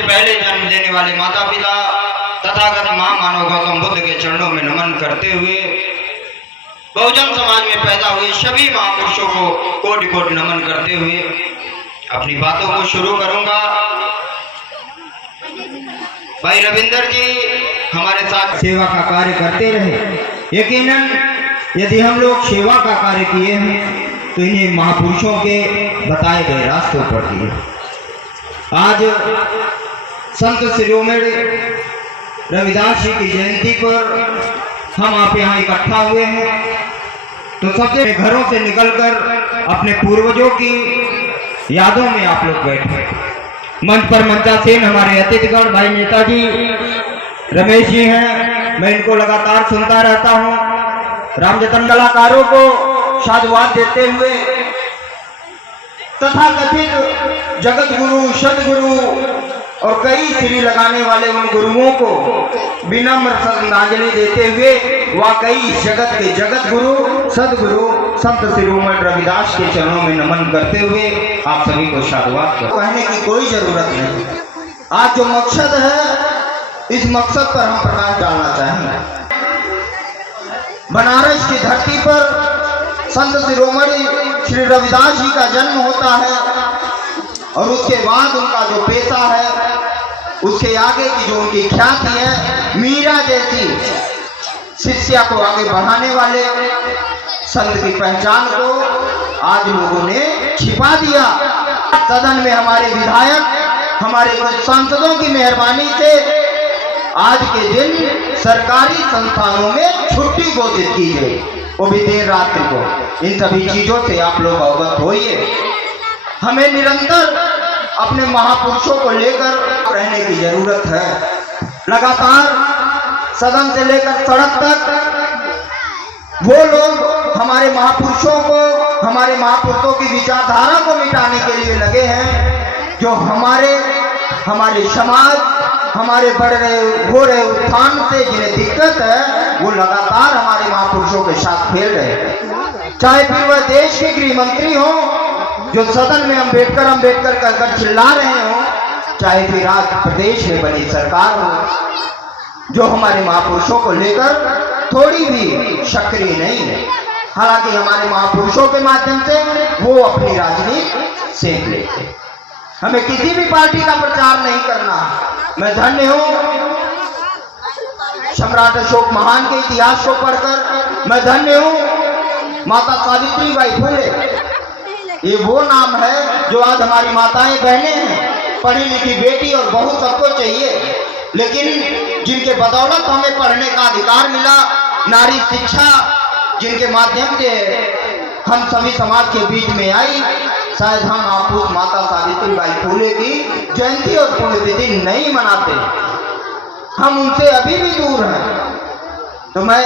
पहले जन्म देने वाले माता पिता तथागत महामानव गौतम बुद्ध के चरणों में नमन करते हुए बहुजन समाज में पैदा हुए सभी महापुरुषों को कोटि कोटि नमन करते हुए अपनी बातों को शुरू करूंगा। भाई रविंदर जी हमारे साथ सेवा का कार्य करते रहे। यकीनन यदि हम लोग सेवा का कार्य किए हैं तो इन्हीं महापुरुषों के बताए गए रास्तों पर किए। आज संत शिरोमणि रविदास जी की जयंती पर हम आप यहाँ इकट्ठा हुए हैं तो सबसे घरों से निकलकर अपने पूर्वजों की यादों में आप लोग बैठे। मंच पर मंचासीन हमारे अतिथिगण भाई नेताजी रमेश जी हैं, मैं इनको लगातार सुनता रहता हूँ। रामजतन कलाकारों को साधुवाद देते हुए तथा कथित जगत गुरु सदगुरु और कई श्री लगाने वाले उन गुरुओं को विनम्र श्रद्धांजलि देते हुए वाकई जगत के जगत गुरु सदगुरु संत शिरोमणि रविदास के चरणों में नमन करते हुए आप सभी को साधुवाद कहने की कोई जरूरत नहीं। आज जो मकसद है इस मकसद पर हम प्रकाश डालना चाहेंगे। बनारस की धरती पर संत शिरोमणि श्री रविदास जी का जन्म होता है और उसके बाद उनका जो पेशा है उसके आगे की जो उनकी ख्याति है, मीरा जैसी शिष्या को आगे बढ़ाने वाले संत की पहचान को आज लोगों ने छिपा दिया। सदन में हमारे विधायक हमारे कुछ सांसदों की मेहरबानी से आज के दिन सरकारी संस्थानों में छुट्टी घोषित की गई, वो भी देर रात्रि को। इन सभी चीजों से आप लोग अवगत होइए। हमें निरंतर अपने महापुरुषों को लेकर रहने की जरूरत है। लगातार सदन से लेकर सड़क तक वो लोग हमारे महापुरुषों को, हमारे महापुरुषों की विचारधारा को मिटाने के लिए लगे हैं, जो हमारे समाज, हमारे बढ़ रहे हो रहे उत्थान से जिन्हें दिक्कत है वो लगातार हमारे महापुरुषों के साथ खेल रहे हैं। चाहे फिर वह देश के गृह मंत्री हो जो सदन में अंबेडकर कहकर चिल्ला रहे हो, चाहे फिर आज प्रदेश में बनी सरकार हो जो हमारे महापुरुषों को लेकर थोड़ी भी सक्रिय नहीं है। हालांकि हमारे महापुरुषों के माध्यम से वो अपनी राजनीति सेक लेते। हमें किसी भी पार्टी का प्रचार नहीं करना। मैं धन्य हूँ सम्राट अशोक महान के इतिहास को पढ़कर, मैं धन्य हूँ माता सावित्रीबाई फुले। ये वो नाम है जो आज हमारी माताएं बहनें हैं, पढ़ी लिखी बेटी और बहू सबको चाहिए, लेकिन जिनके बदौलत हमें पढ़ने का अधिकार मिला, नारी शिक्षा जिनके माध्यम से हम सभी समाज के बीच में आई, शायद हम आप उस माता सावित्रीबाई फुले की जयंती और पुण्यतिथि नहीं मनाते, हम उनसे अभी भी दूर हैं। तो मैं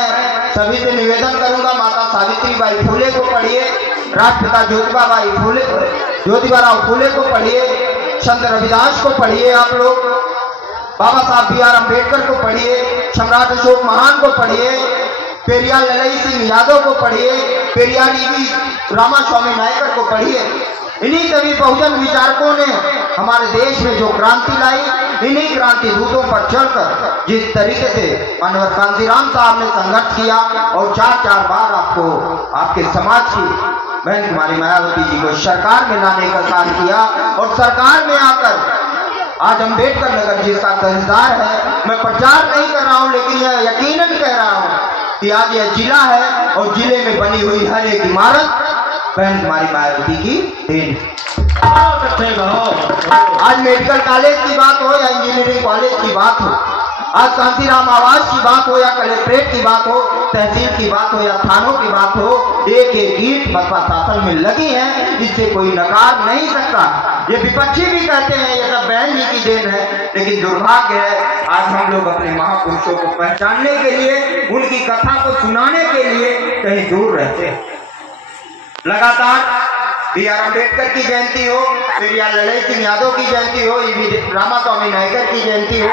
सभी से निवेदन करूंगा, माता सावित्रीबाई फुले को पढ़िए, राष्ट्रपिता ज्योतिबा फुले को पढ़िए, संत रविदास को पढ़िए, आप लोग बाबा साहब बी आर अम्बेडकर को पढ़िए, सम्राट अशोक महान को पढ़िए, पेरियार ललई सिंह यादव को पढ़िए, पेरियार ईवी रामास्वामी नायकर को पढ़िए। इन्हीं सभी बहुजन विचारकों ने हमारे देश में जो क्रांति लाई, इन्हीं क्रांति दूतों पर चलकर जिस तरीके से मानवर कांतीराम साहब ने संघर्ष किया और 4-4 बार आपको आपके समाज की बहन कुमारी मायावती जी को सरकार में लाने का कार्य किया और सरकार में आकर आज अम्बेडकर नगर जिसका तहसीलदार है, मैं प्रचार नहीं कर रहा हूँ लेकिन यह यकीनन कह रहा हूँ कि आज यह जिला है और जिले में बनी हुई हर एक इमारत बहन कुमारी मायावती की देन। आज मेडिकल कॉलेज की बात हो या इंजीनियरिंग कॉलेज की बात हो, आज कांतीराम आवास की बात हो या कलेक्ट्रेट की बात हो, तहसील की बात हो या थानों की बात हो, एक एक ईंट बसपा शासन में लगी है, इससे कोई नकार नहीं सकता। ये विपक्षी भी कहते हैं ये सब बहन जी की देन है, लेकिन दुर्भाग्य है आज हम लोग अपने महापुरुषों को पहचानने के लिए, उनकी कथा को सुनाने के लिए कहीं दूर रहते हैं। लगातार बी आर अम्बेडकर की जयंती हो, पेरियार ललई सिंह यादव की जयंती हो, ईवी रामास्वामी नायकर की जयंती हो,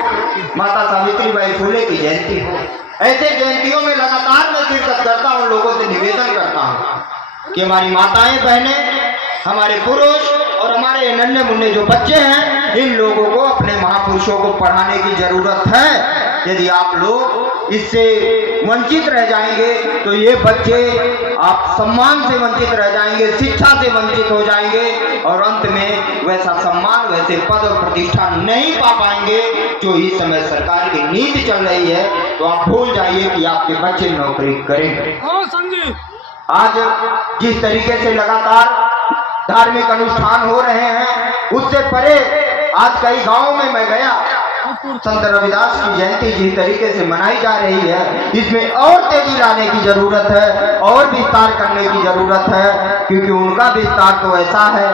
माता सावित्रीबाई फुले की जयंती हो, ऐसे जयंतियों में लगातार मैं शिरकत करता हूँ। लोगों से निवेदन करता हूँ कि हमारी माताएं बहनें, हमारे पुरुष और हमारे नन्हे मुन्ने जो बच्चे हैं इन लोगों को, अपने महापुरुषों को पढ़ाने की जरूरत है। यदि आप लोग इससे वंचित रह जाएंगे तो ये बच्चे आप सम्मान से वंचित रह जाएंगे, शिक्षा से वंचित हो जाएंगे और अंत में वैसा सम्मान, वैसे पद और प्रतिष्ठा नहीं पा पाएंगे जो इस समय सरकार की नीति चल रही है। तो आप भूल जाइए कि आपके बच्चे नौकरी करेंगे। आज जिस तरीके से लगातार धार्मिक अनुष्ठान हो रहे हैं, उससे परे आज कई गांवों में मैं गया, संत रविदास की जयंती जिस तरीके से मनाई जा रही है, इसमें और तेजी लाने की जरूरत है और विस्तार करने की जरूरत है, क्योंकि उनका विस्तार तो ऐसा है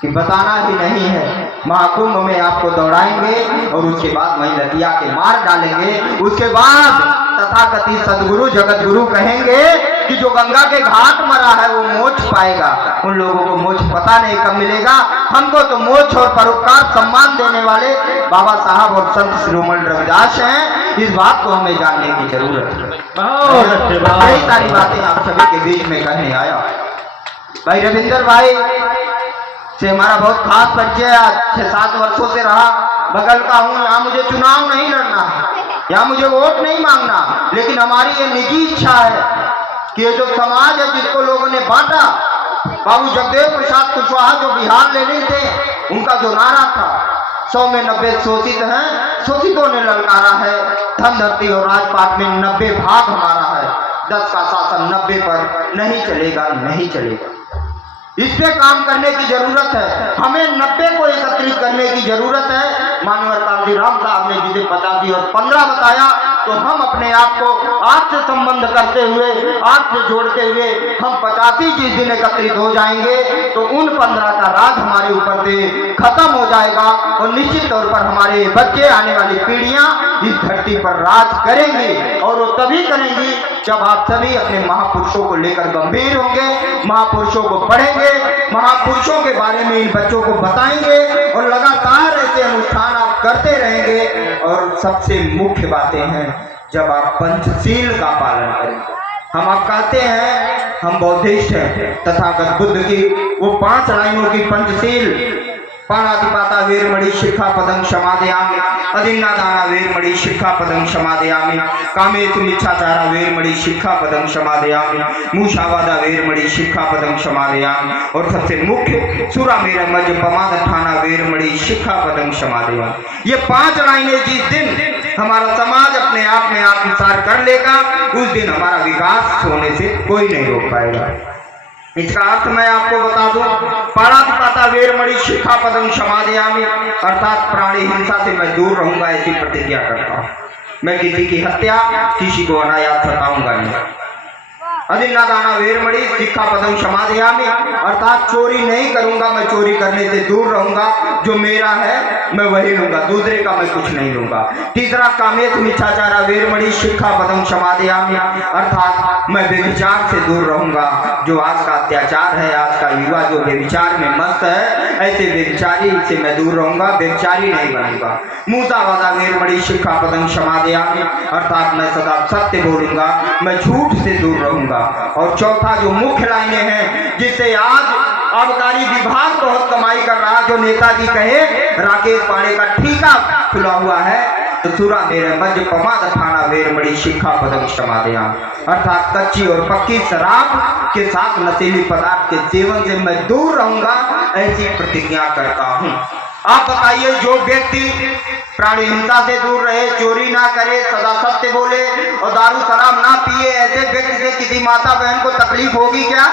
कि बताना ही नहीं है। महाकुंभ में आपको दौड़ाएंगे और उसके बाद वहीं नदिया के मार डालेंगे। उसके बाद तथाकथित सदगुरु जगत गुरु कहेंगे कि जो गंगा के घाट मरा है वो मोक्ष पाएगा। उन लोगों को मोक्ष पता नहीं कब मिलेगा। हमको तो मोक्ष और परोपकार सम्मान देने वाले बाबा साहब और संत शिरोमणि रविदास हैं। इस बात को हमें जानने की जरूरत है। कई सारी बातें आप सभी के बीच में कहने आया। भाई रविंदर भाई से हमारा बहुत खास परिचय 6-7 वर्षों से रहा। बगल का हूँ, यहाँ मुझे चुनाव नहीं लड़ना, यहाँ मुझे वोट नहीं मांगना, लेकिन हमारी ये निजी इच्छा है कि ये जो समाज है जिसको लोगों ने बांटा, बाबू जगदेव प्रसाद कुशवाहा जो बिहार ले रहे थे, उनका जो नारा था 100 में 90 शोषित हैं, शोषितों ने ललकारा है, धन धरती और राजपाट में 90 भाग हमारा है, 10 का शासन 90 पर नहीं चलेगा, नहीं चलेगा। इस पे काम करने की जरूरत है। हमें 90 को एकत्रित करने की जरूरत है। मानवर कांतिराम साहब ने जिसे 85 और 15 बताया, तो हम अपने आप को आज से संबंध करते हुए, आज से जोड़ते हुए हम 85 जिस दिन एकत्रित हो जाएंगे तो उन 15 का राज हमारे ऊपर से खत्म हो जाएगा और निश्चित तौर पर हमारे बच्चे, आने वाली पीढ़ियां इस धरती पर राज करेंगी। और वो तभी करेंगी जब आप सभी अपने महापुरुषों को लेकर गंभीर होंगे, महापुरुषों को पढ़ेंगे, महापुरुषों के बारे में इन बच्चों को बताएंगे और लगातार ऐसे अनुष्ठान आप करते रहेंगे। और सबसे मुख्य बातें हैं जब आप पंचशील का पालन करेंगे। हम आप कहते हैं हम बौद्धिस्ट हैं, तथागत बुद्ध की वो 5 लाइनों की पंचशील, पाणातिपाता वेरमणि शिक्षापदं क्षमादयामि, अदिन्नादाना वेरमणि शिक्षापदं क्षमादयामि, कामेषु मिच्छाचारा वेरमणि शिक्षापदं क्षमादयामि, मूषावादा वेरमणि शिक्षापदं क्षमादयामि, और सबसे मुख्य सुरामेर मज्ज पमादठाना वेरमणि शिक्षापदं क्षमादयामि। ये 5 लाइनें जिस दिन हमारा समाज अपने आप में आत्मसात कर लेगा, उस दिन हमारा विकास होने से कोई नहीं रोक पाएगा। इसका अर्थ मैं आपको बता दूं, पाणातिपाता वेरमणि शिक्षापदं क्षमादयामि, अर्थात प्राणी हिंसा से मैं दूर रहूंगा, ऐसी प्रतिज्ञा करता हूं। मैं किसी की हत्या, किसी को अनायास सताऊंगा नहीं। अदिन्नादाना वेरमणि शिक्षापदं क्षमादयामि, अर्थात चोरी नहीं करूंगा, मैं चोरी करने से दूर रहूंगा। जो मेरा है मैं वही लूंगा, दूसरे का मैं कुछ नहीं लूंगा। तीसरा, कामेषु मिच्छाचारा वेरमणि शिक्षापदं क्षमादयामि, अर्थात मैं व्यभिचार से दूर रहूंगा। जो आज का अत्याचार है, आज का युवा जो व्यभिचार में मस्त है, ऐसे व्यभिचारी से मैं दूर रहूंगा, व्यभिचारी नहीं बनूंगा। मूषावादा वेरमणि शिक्षापदं क्षमादयामि, अर्थात मैं सदा सत्य बोलूंगा, मैं झूठ से दूर रहूंगा। और चौथा जो मुख्य लाइनें हैं जिससे आज आबकारी विभाग बहुत कमाई कर रहा, जो नेताजी कहे राकेश पांडे का ठेका खुला हुआ है, तो सुरा मेरे मध्य पमाद थाना वेरमणि शिक्षापदं क्षमादयामि, अर्थात कच्ची और पक्की शराब के साथ नशीली पदार्थ के सेवन से मैं दूर रहूंगा, ऐसी प्रतिज्ञा करता हूँ। आप बताइए, जो व्यक्ति प्राणी हिंसा से दूर रहे, चोरी ना करे, सदा सत्य बोले और दारू शराब ना पिए, ऐसे व्यक्ति से किसी माता बहन को तकलीफ होगी क्या?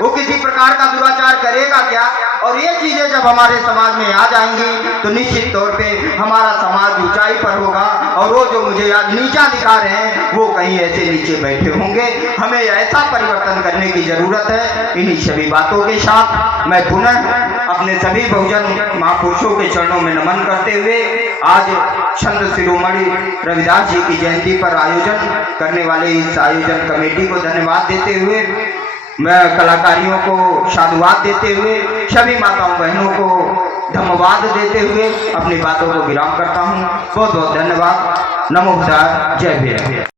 वो किसी प्रकार का दुराचार करेगा क्या? और ये चीजें जब हमारे समाज में आ जाएंगी तो निश्चित तौर पे हमारा समाज ऊंचाई पर होगा और वो जो मुझे आज नीचा दिखा रहे हैं वो कहीं ऐसे नीचे बैठे होंगे। हमें ऐसा परिवर्तन करने की जरूरत है। इन्हीं सभी बातों के साथ मैं पुनः अपने सभी बहुजन महापुरुषों के चरणों में नमन करते हुए आज संत शिरोमणि रविदास जी की जयंती पर आयोजन करने वाले इस आयोजन कमेटी को धन्यवाद देते हुए, मैं कलाकारियों को साधुवाद देते हुए, सभी माताओं बहनों को धन्यवाद देते हुए अपनी बातों को विराम करता हूँ। बहुत बहुत धन्यवाद। नमो बुद्धाय, जय भीम।